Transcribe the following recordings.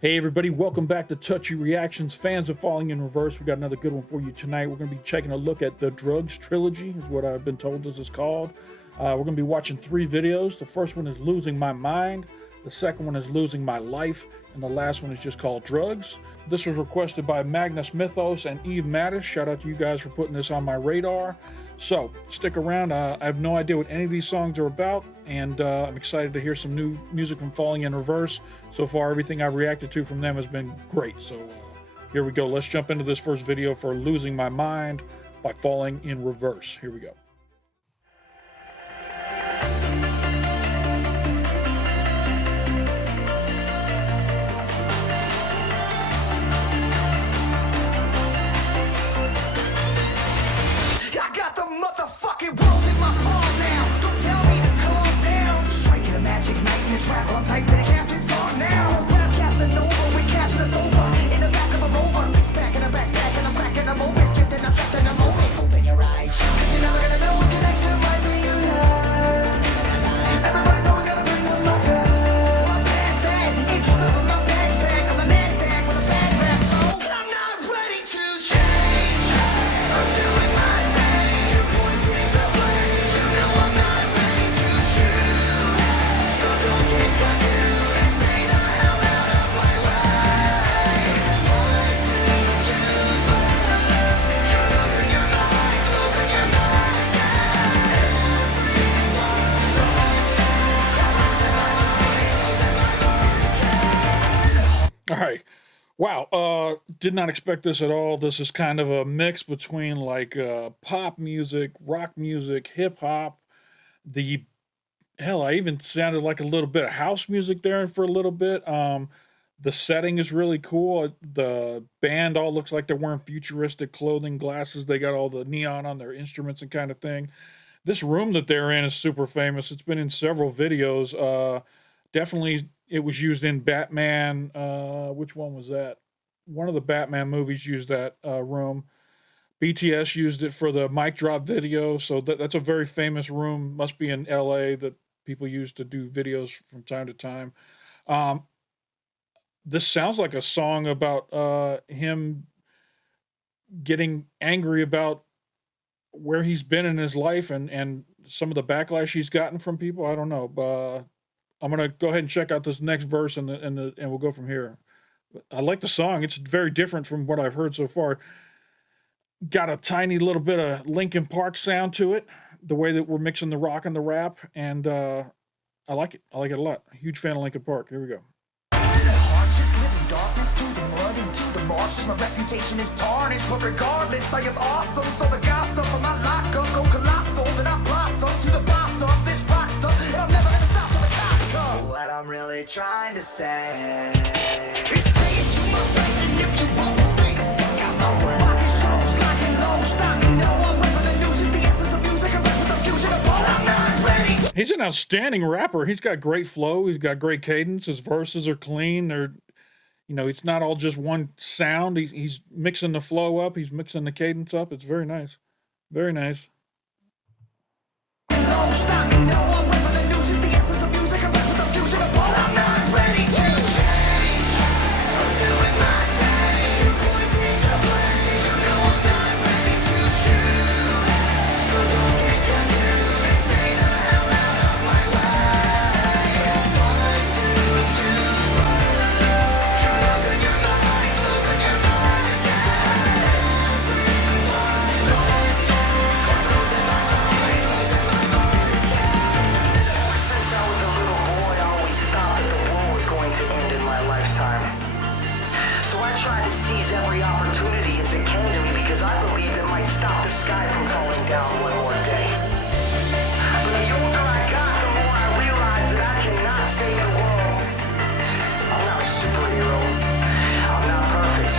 Hey everybody, welcome back to Touchy Reactions. Fans of Falling in Reverse, we got another good one for you tonight. We're going to be checking a look at the Drugs Trilogy, is what I've been told this is called. We're going to be watching 3 videos. The first one is Losing My Mind, the second one is Losing My Life, and the last one is just called Drugs. This was requested by Magnus Mythos and Eve Mattis. Shout out to you guys for putting this on my radar. So stick around. I have no idea what any of these songs are about, and I'm excited to hear some new music from Falling in Reverse. So far, everything I've reacted to from them has been great. So here we go. Let's jump into this first video for Losing My Mind by Falling in Reverse. Here we go. Travel, I'm typing a captain song now. Grab Casanova, we cashing us over. In the back of a Rover, 6-pack in a backpack, and I'm cracking them open. Skipped and I'm trapped in a moment. Open your eyes, cause you're never gonna know what connection might be yours. Everybody's always gotta bring one more girl. I'm past that, interest of my backpack on the NASDAQ with a bag rap. So I'm not ready to change. I'm doing my thing. You wanna take the blame. You know I'm not ready to choose. So don't get confused and stay the hell out of my way. What do you do? You're losing your mind, losing your mind. All right. Wow. Did not expect this at all. This is kind of a mix between like pop music, rock music, hip hop. I even sounded like a little bit of house music there for a little bit. The setting is really cool. The band all looks like they're wearing futuristic clothing, glasses. They got all the neon on their instruments and kind of thing. This room that they're in is super famous. It's been in several videos. Definitely, it was used in Batman. Which one was that? One of the Batman movies used that room. BTS used it for the mic drop video. So that's a very famous room. Must be in LA that people use to do videos from time to time. This sounds like a song about him getting angry about where he's been in his life and some of the backlash he's gotten from people. I don't know. I'm gonna go ahead and check out this next verse and we'll go from here. I like the song. It's very different from what I've heard so far. Got a tiny little bit of Linkin Park sound to it, the way that we're mixing the rock and the rap, and I like it. I like it a lot. Huge fan of Linkin Park. Here we go. Hardships, living darkness, through the mud and to the marshes. My reputation is tarnished, but regardless, I am awesome. So the gossip from my lockup go colossal. Then I blossom to the boss of this rock stuff, and I'm never gonna stop till the cops come. What I'm really trying to say is say it to my face, and if you won't stay the fuck out my way. Rockin' shows, locking low, stop me, no. I'm ready for the music, the essence of music, I'm ready for the fusion of all. I'm not ready. He's an outstanding rapper. He's got great flow. He's got great cadence. His verses are clean. It's not all just one sound. He's mixing the flow up. He's mixing the cadence up. It's very nice. Very nice. No, stop me, no. I'm ready for the music, the essence of music, I'm ready for the fusion of all. I'm not ready to change. I'm doing my thing. You wanna take the blame. You know I'm not ready to choose. So don't get confused and stay the hell out of my way. What do you do? You're losing your mind, losing your mind. Since I was a little boy, I always thought that the world was going to end in my lifetime. So I tried to seize every opportunity as it came to me because I believed it might stop the sky from falling down one more day. But the older I got, the more I realized that I cannot save the world. I'm not a superhero. I'm not perfect.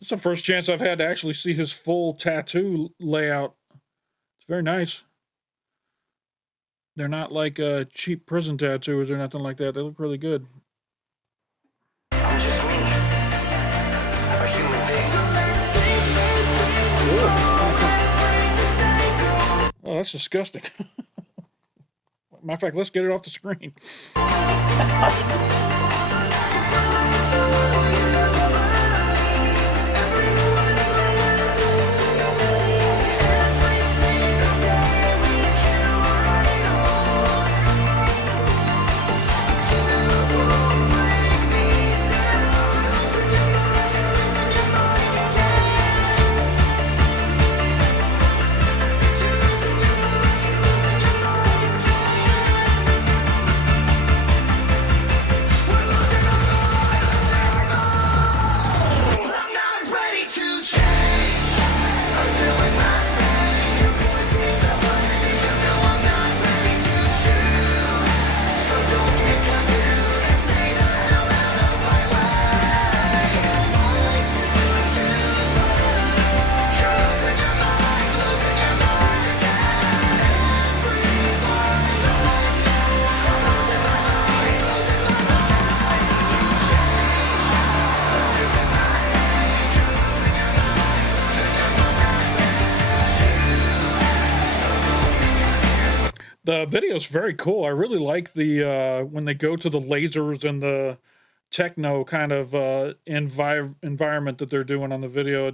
It's the first chance I've had to actually see his full tattoo layout. It's very nice. They're not like cheap prison tattoos or nothing like that. They look really good. I'm just me. A human being. Oh, that's disgusting. Matter of fact, let's get it off the screen. The video's very cool. I really like the when they go to the lasers and the techno kind of environment that they're doing on the video.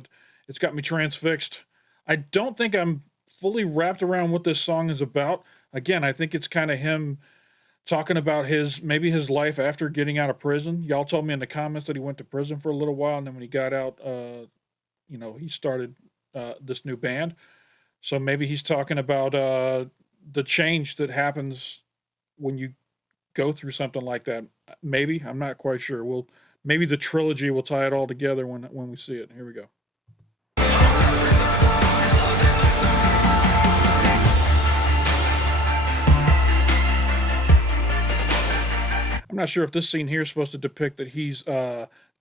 It's got me transfixed. I don't think I'm fully wrapped around what this song is about. Again, I think it's kind of him talking about his maybe his life after getting out of prison. Y'all told me in the comments that he went to prison for a little while, and then when he got out, he started this new band. So maybe he's talking about the change that happens when you go through something like that. Maybe I'm not quite sure. Maybe the trilogy will tie it all together when we see it. Here we go. I'm not sure if this scene here is supposed to depict that he's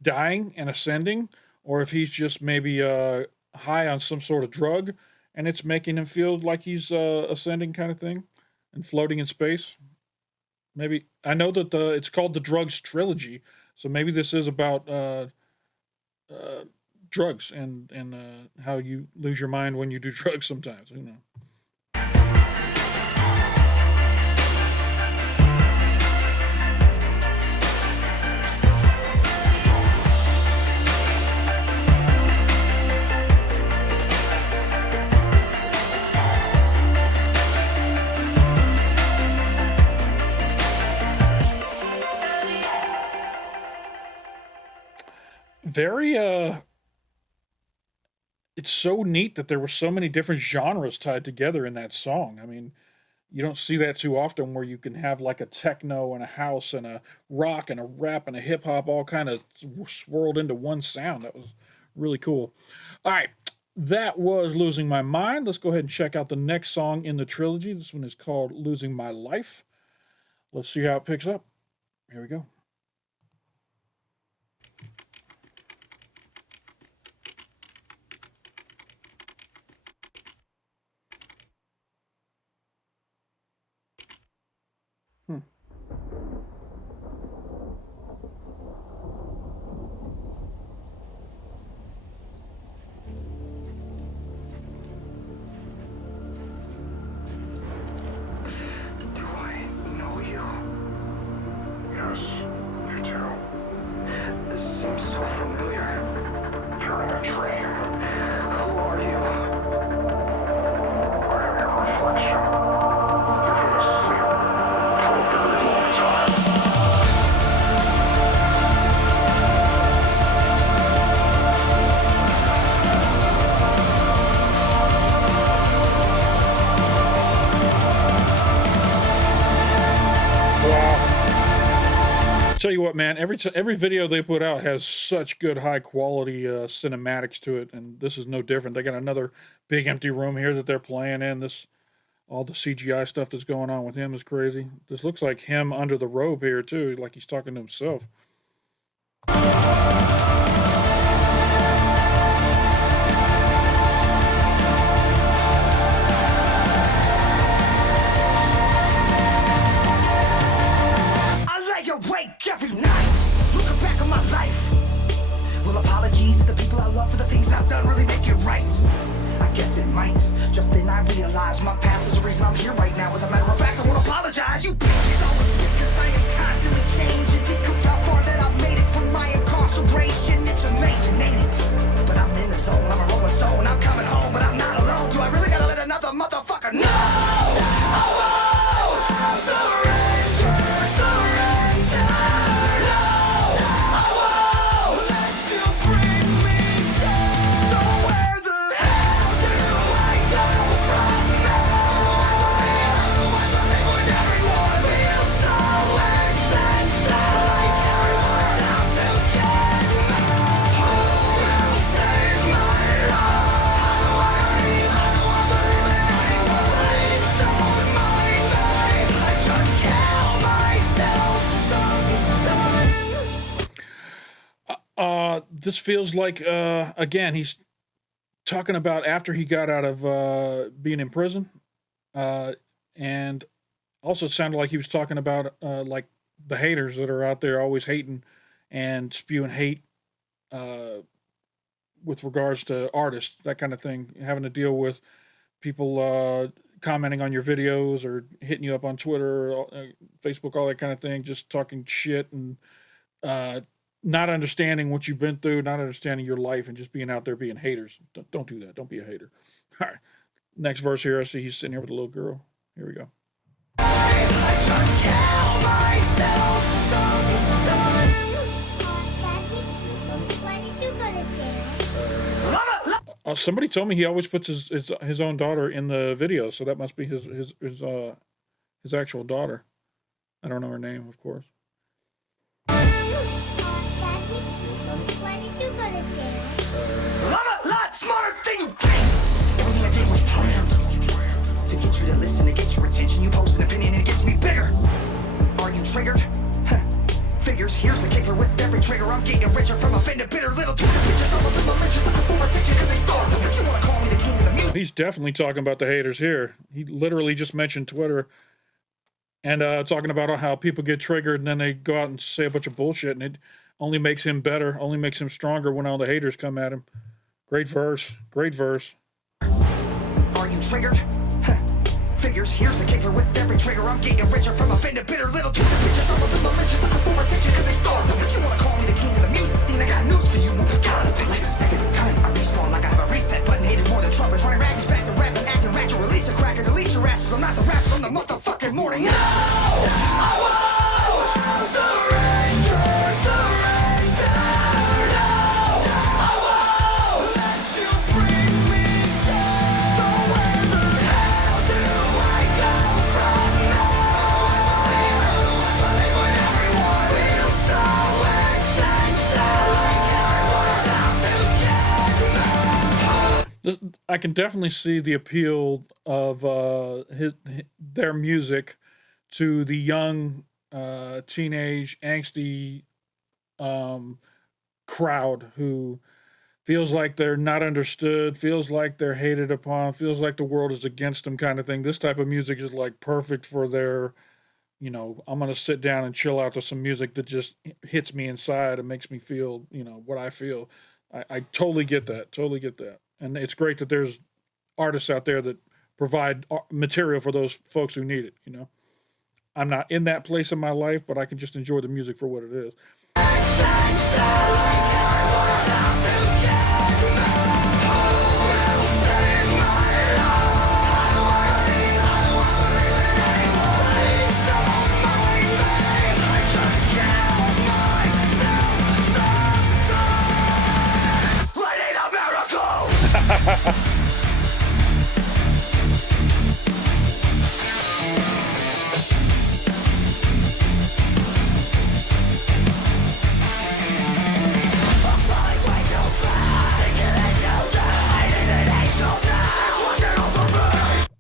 dying and ascending, or if he's just maybe high on some sort of drug, and it's making him feel like he's ascending, kind of thing, and floating in space. Maybe I know that it's called the Drugs Trilogy, so maybe this is about uh, drugs and how you lose your mind when you do drugs. Sometimes, you know. Very it's so neat that there were so many different genres tied together in that song. I mean, you don't see that too often where you can have like a techno and a house and a rock and a rap and a hip hop all kind of swirled into one sound. That was really cool. All right, that was Losing My Mind. Let's go ahead and check out the next song in the trilogy. This one is called Losing My Life. Let's see how it picks up. Here we go. Hmm. Do I know you? Yes, you do. This seems so familiar. You're in a dream. Who are you? I am your reflection. You've been asleep for a very long time. Tell you what, man. Every video they put out has such good high quality cinematics to it, and this is no different. They got another big empty room here that they're playing in. This all the CGI stuff that's going on with him is crazy. This looks like him under the robe here too, like he's talking to himself. I lay awake every night, looking back on my life. Well, apologies to the people I love for the things I've done really make it right. I guess it might. Just then I realized my past is the reason I'm here right now. As a matter of fact, I won't apologize. You bitches always miss, cause I am constantly changing. Think of how far that I've made it from my incarceration. It's amazing, ain't it? But I'm in the zone, I'm a rolling stone. I'm coming home, but I'm not alone. Do I really gotta let another motherfucker know? I won't surrender, surrender. No, I won't let you bring me down. So where the hell do I go from now? I believe when everyone feels so insensate, like everyone's out to get me. Who will save my love? How do I believe in anyone? Please don't mind me. I just kill myself sometimes. This feels like again he's talking about after he got out of being in prison, and also it sounded like he was talking about like the haters that are out there always hating and spewing hate uh, with regards to artists, that kind of thing, having to deal with people commenting on your videos or hitting you up on Twitter, or, Facebook, all that kind of thing, just talking shit and uh, not understanding what you've been through, not understanding your life, and just being out there being haters. Don't do that. Don't be a hater. All right. Next verse here, I see he's sitting here with a little girl. Here we go. Just tell myself sometimes. Why did you go to jail? Somebody told me he always puts his own daughter in the video, so that must be his actual daughter. I don't know her name, of course. Why did you go to jail? I'm a lot smarter than you think. Everything I did was planned to get you to listen, to get your attention. You post an opinion and it gets me bigger. Are you triggered? Huh. Figures, here's the kicker. With every trigger, I'm getting richer from offended, bitter little Twitter bitches. All up in my mentions looking for attention because they starved. If you want to call me the king of the music. He's definitely talking about the haters here. He literally just mentioned Twitter and talking about how people get triggered and then they go out and say a bunch of bullshit, and it only makes him better, only makes him stronger when all the haters come at him. Great verse. Great verse. Are you triggered? Huh. Figures, here's the kicker. With every trigger, I'm getting richer from offended, bitter little Twitter bitches. All up in my mentions looking for attention because they starved. If you want to call me the king of the music scene, I got news for you. Gotta think like a second time. I respawn like I have a reset button. Hated more than trumpets. Running rags back to rap and acting ratchet. Release a cracker, delete your asses. I'm not the rapper from the motherfucking morning. No! I won't surrender, surrender. No! I won't let you bring me down. So where the hell do I go from now? I believe when everyone feels so essential. Like everyone's out to get me. I can definitely see the appeal of their music to the young, teenage, angsty crowd who feels like they're not understood, feels like they're hated upon, feels like the world is against them, kind of thing. This type of music is like perfect for their, I'm going to sit down and chill out to some music that just hits me inside and makes me feel, what I feel. I totally get that. Totally get that. And it's great that there's artists out there that provide material for those folks who need it. I'm not in that place in my life, but I can just enjoy the music for what it is.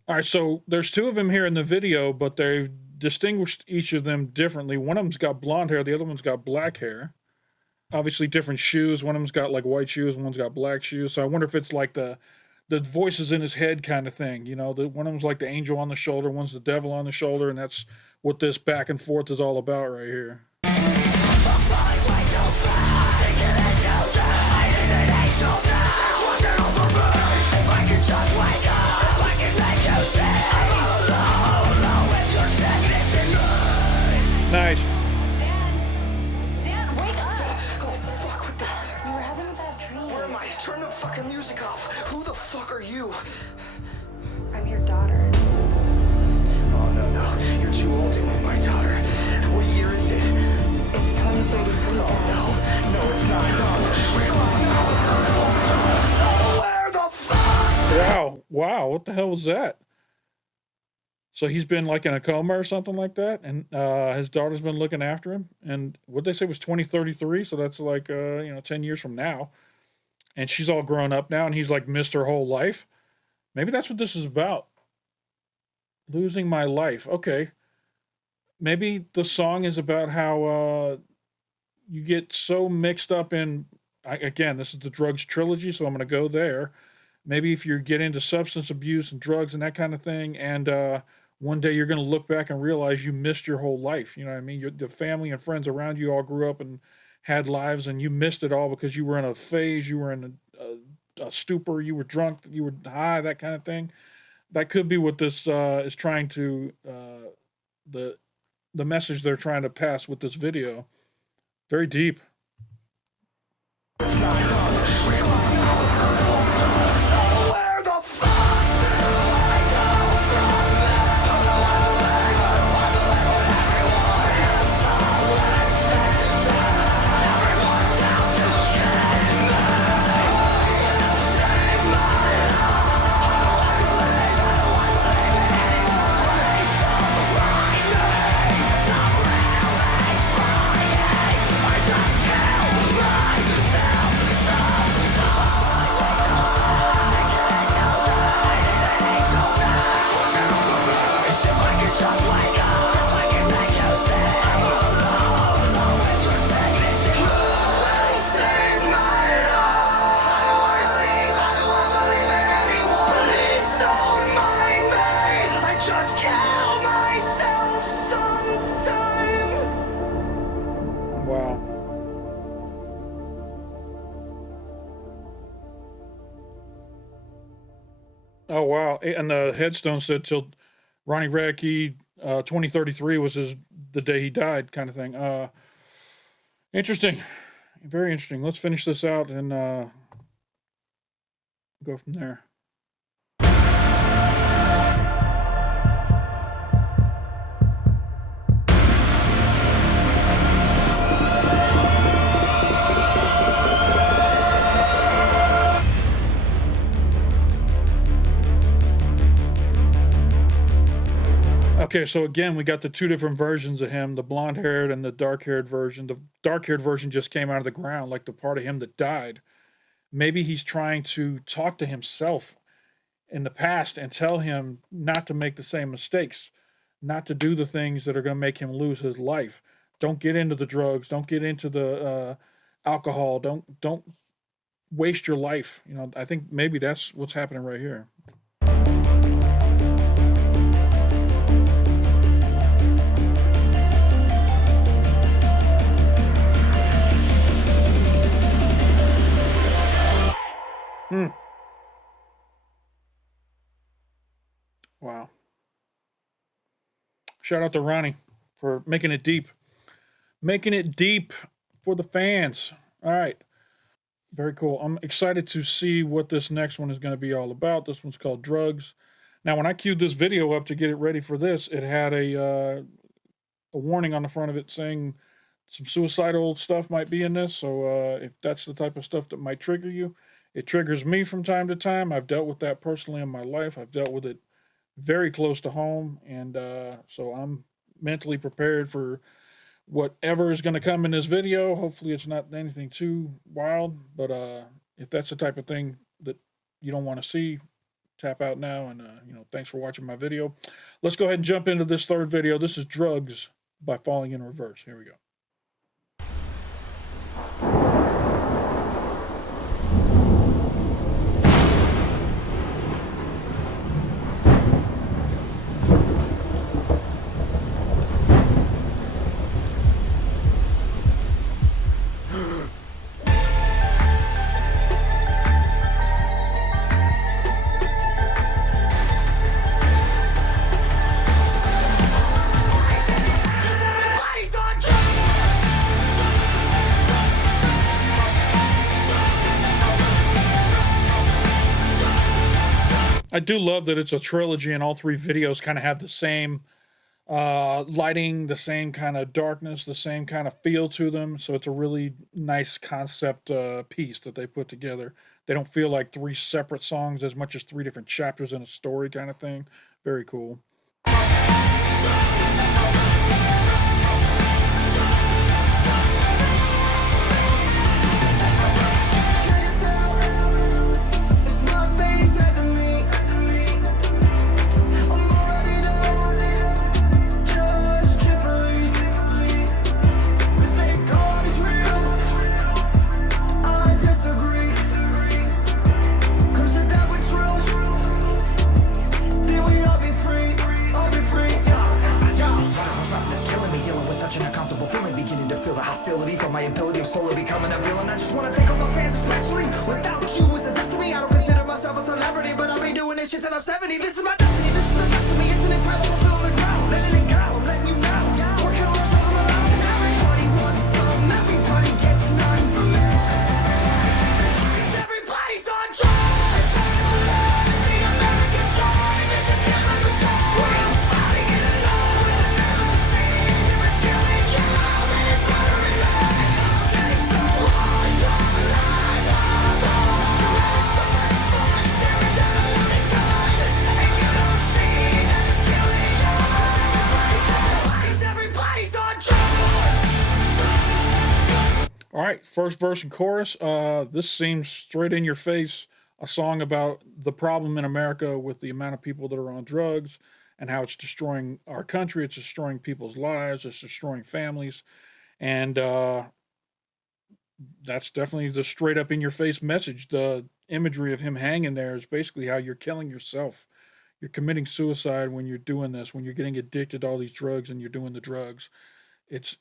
All right, so there's two of them here in the video, but they've distinguished each of them differently. One of them's got blonde hair, the other one's got black hair. Obviously different shoes. One of them's got like white shoes, one's got black shoes. So I wonder if it's like the voices in his head kind of thing. One of them's like the angel on the shoulder, one's the devil on the shoulder, and that's what this back and forth is all about right here. Nice. Dad, wake up! Oh, fuck, what the? You were having a bad dream. Where am I? Turn the fucking music off. Who the fuck are you? I'm your daughter. Oh, no. You're too old to be my daughter. What year is it? It's 2033. Oh, no. No, it's not. Oh, where the fuck? Wow. What the hell was that? So he's been like in a coma or something like that, and his daughter's been looking after him. And what they say was 2033, so that's like 10 years from now. And she's all grown up now, and he's like missed her whole life. Maybe that's what this is about. Losing my life. Okay. Maybe the song is about how you get so mixed up in. Again, this is the Drugs Trilogy, so I'm going to go there. Maybe if you get into substance abuse and drugs and that kind of thing, and one day you're going to look back and realize you missed your whole life. You know what I mean? The family and friends around you all grew up and had lives, and you missed it all because you were in a phase, you were in a stupor, you were drunk, you were high, that kind of thing. That could be what this is trying to the message they're trying to pass with this video. Very deep. Where the fuck do I go from Wow. Oh wow! And the headstone said till Ronnie Radke, 2033 was the day he died, kind of thing. Interesting, very interesting. Let's finish this out and go from there. Okay, so again, we got the two different versions of him, the blonde-haired and the dark-haired version. The dark-haired version just came out of the ground, like the part of him that died. Maybe he's trying to talk to himself in the past and tell him not to make the same mistakes, not to do the things that are going to make him lose his life. Don't get into the drugs. Don't get into the alcohol. Don't waste your life. You know, I think maybe that's what's happening right here. Wow. Shout out to Ronnie for making it deep. Making it deep for the fans. All right. Very cool. I'm excited to see what this next one is going to be all about. This one's called Drugs. Now, when I queued this video up to get it ready for this, it had a warning on the front of it saying some suicidal stuff might be in this. So if that's the type of stuff that might trigger you, it triggers me from time to time. I've dealt with that personally in my life. I've dealt with it very close to home. And so I'm mentally prepared for whatever is going to come in this video. Hopefully it's not anything too wild, but if that's the type of thing that you don't want to see, tap out now. And thanks for watching my video. Let's go ahead and jump into this third video. This is Drugs by Falling in Reverse. Here we go. everybody's on drugs. I do love that it's a trilogy and all three videos kind of have the same lighting, the same kind of darkness, the same kind of feel to them. So it's a really nice concept piece that they put together. They don't feel like three separate songs as much as three different chapters in a story kind of thing. Very cool. It's not they said to me. I'm already done. Just carefully. They say God is real. I disagree. 'Cause if that were true, then we all be free. beginning to feel the hostility from my ability of slowly becoming a villain. I just wanna thank all my fans especially. Without you, it's a death to me. I don't consider myself a celebrity, but I've been doing this shit till I'm 70. This is my destiny, this is the best of me. It's an incredible feeling the ground. Letting it go, I'm letting you know. We're killing ourselves alone. And everybody wants some, everybody gets none from me. 'Cause everybody's on drugs. The American dream is a killing machine. We're all fighting it alone. It's a mental disease. If it's killing you, then it's murdering me. It's getting so hard, I'm alive, I'm gone. So much fun staring down a loaded gun. And you don't see that it's killing you. 'Cause everybody's on drugs. All right, first verse and chorus. This seems straight in your face, a song about the problem in America with the amount of people that are on drugs and how it's destroying our country. It's destroying people's lives. It's destroying families. And that's definitely the straight up in your face message. The imagery of him hanging there is basically how you're killing yourself. You're committing suicide when you're doing this, when you're getting addicted to all these drugs and you're doing the drugs. It's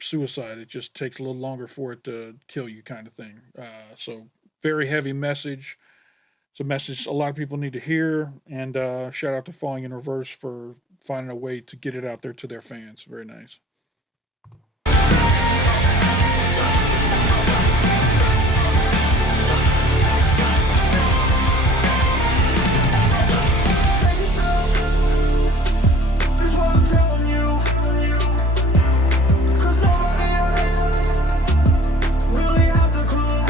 suicide. It just takes a little longer for it to kill you, kind of thing. So very heavy message. It's a message a lot of people need to hear. And shout out to Falling in Reverse for finding a way to get it out there to their fans. Very nice. Is what I'm telling you. 'Cause nobody else really has a clue.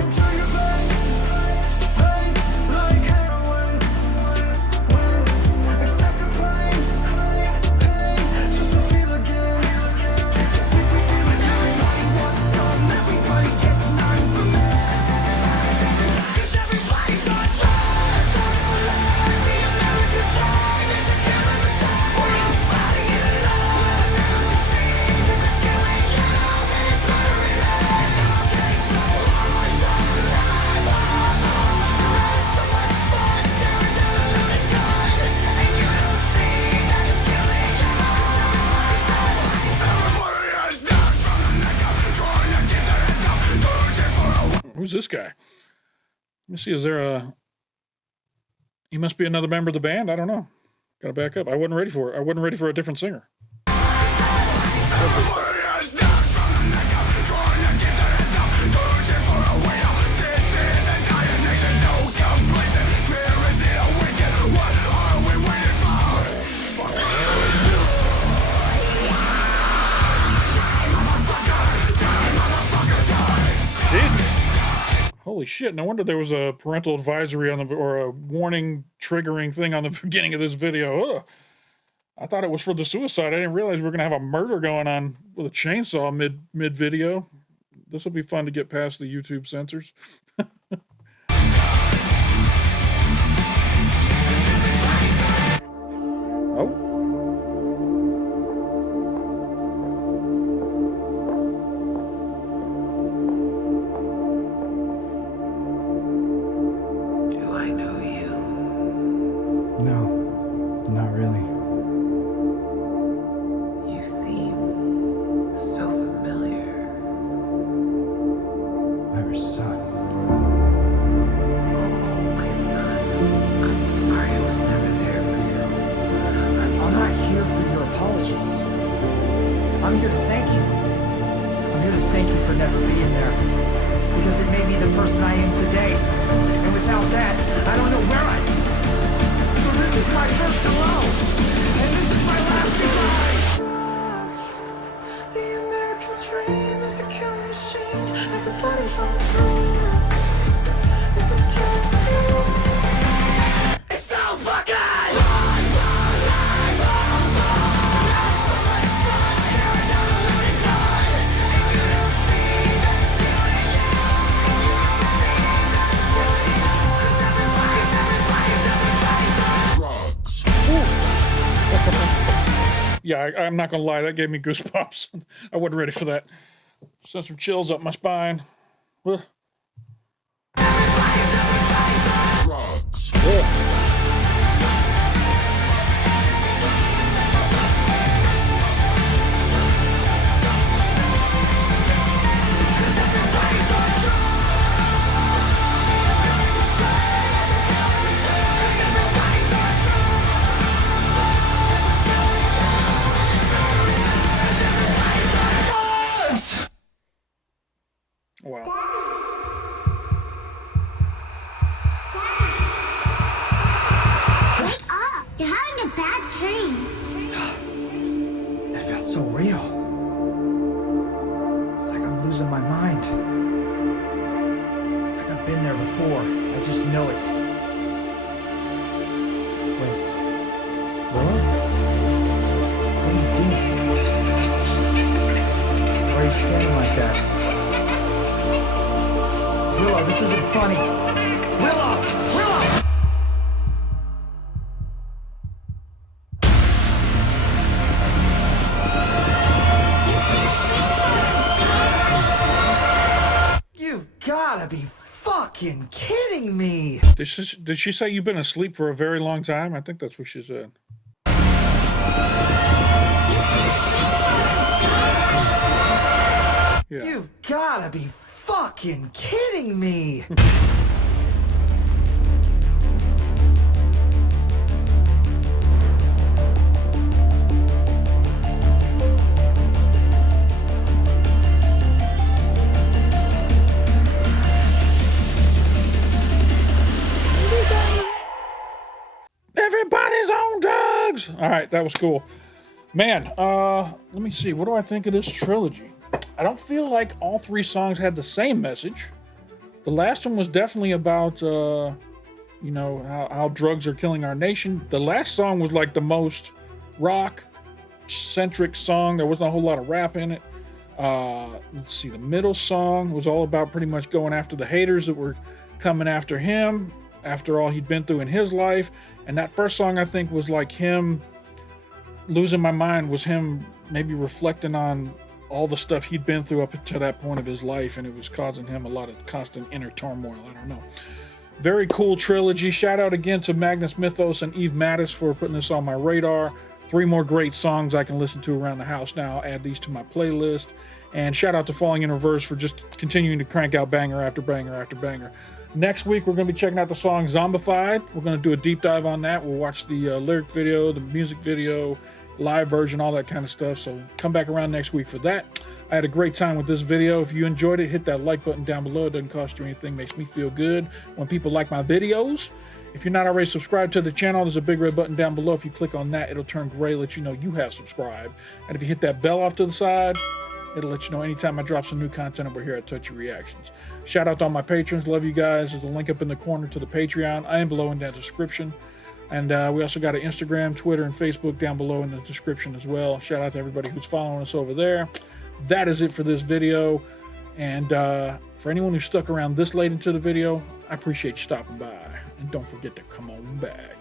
Until your pain like heroin. Accept the pain just to feel again. Everybody wants some, everybody gets none from me. 'Cause everybody's on drugs. The American dream is a killing machine. We're all fighting it alone. It's a mental disease. If it's killing you, then it's murdering me. It's getting so hard, I'm alive, I'm gone. So much fun staring down a loaded gun. And you don't see that it's killing you. Everybody has down from the neck up, trying to get their heads up, searching for a way. Who's this guy? Let me see. Is there a. He must be another member of the band. I don't know. Gotta back up. I wasn't ready for it. I wasn't ready for a different singer. Everybody has down from the neck up, trying to get their heads up, searching for a way out. This is a dying nation, so complacent. Where is the awakened? What are we waiting for? Holy shit! No wonder there was a parental advisory on the or a warning triggering thing on the beginning of this video. Ugh. I thought it was for the suicide. I didn't realize we were gonna have a murder going on with a chainsaw mid video. This will be fun to get past the YouTube censors. Oh. Do I know you? No, not really. You seem so familiar. I'm your son. Oh, my son. I'm sorry I was never there for you. I'm not here for your apologies. I'm here to thank you. I'm here to thank you for never being there. Because it made me the person I am today. And without that, I don't know where I'd be. So this is my first hello. And this is my last goodbye. The American dream is a killing machine. Everybody's on drugs. If it's killing you, it's so fucking Yeah, I'm not gonna lie, that gave me goosebumps. I wasn't ready for that. Sent some chills up my spine. Ugh. Ugh. This isn't funny. Willow! Willow! You've gotta be fucking kidding me! Did she say you've been asleep for a very long time? I think that's what she said. Yeah. You've gotta be fucking kidding me! Everybody's on drugs. All right, that was cool, man. Let me see. What do I think of this trilogy? I don't feel like all three songs had the same message. The last one was definitely about, you know, how drugs are killing our nation. The last song was like the most rock-centric song. There wasn't a whole lot of rap in it. Let's see. The middle song was all about pretty much going after the haters that were coming after him after all he'd been through in his life. And that first song, I think, was like him losing my mind, was him maybe reflecting on all the stuff he'd been through up to that point of his life, and it was causing him a lot of constant inner turmoil. I don't know. Very cool trilogy. Shout out again to Magnus Mythos and Eve Mattis for putting this on my radar. 3 more great songs I can listen to around the house now. I'll add these to my playlist. And shout out to Falling in Reverse for just continuing to crank out banger after banger after banger. Next week, we're going to be checking out the song Zombified. We're going to do a deep dive on that. We'll watch the lyric video, the music video, live version, all that kind of stuff. So come back around next week for that. I had a great time with this video. If you enjoyed it, hit that like button down below. It doesn't cost you anything. Makes me feel good when people like my videos. If you're not already subscribed to the channel, there's a big red button down below. If you click on that, it'll turn gray, let you know you have subscribed. And if you hit that bell off to the side, it'll let you know anytime I drop some new content over here at Touchy Reactions. Shout out to all my patrons. Love you guys. There's a link up in the corner to the Patreon. I am below in that description. And we also got an Instagram, Twitter, and Facebook down below in the description as well. Shout out to everybody who's following us over there. That is it for this video. And for anyone who stuck around this late into the video, I appreciate you stopping by. And don't forget to come on back.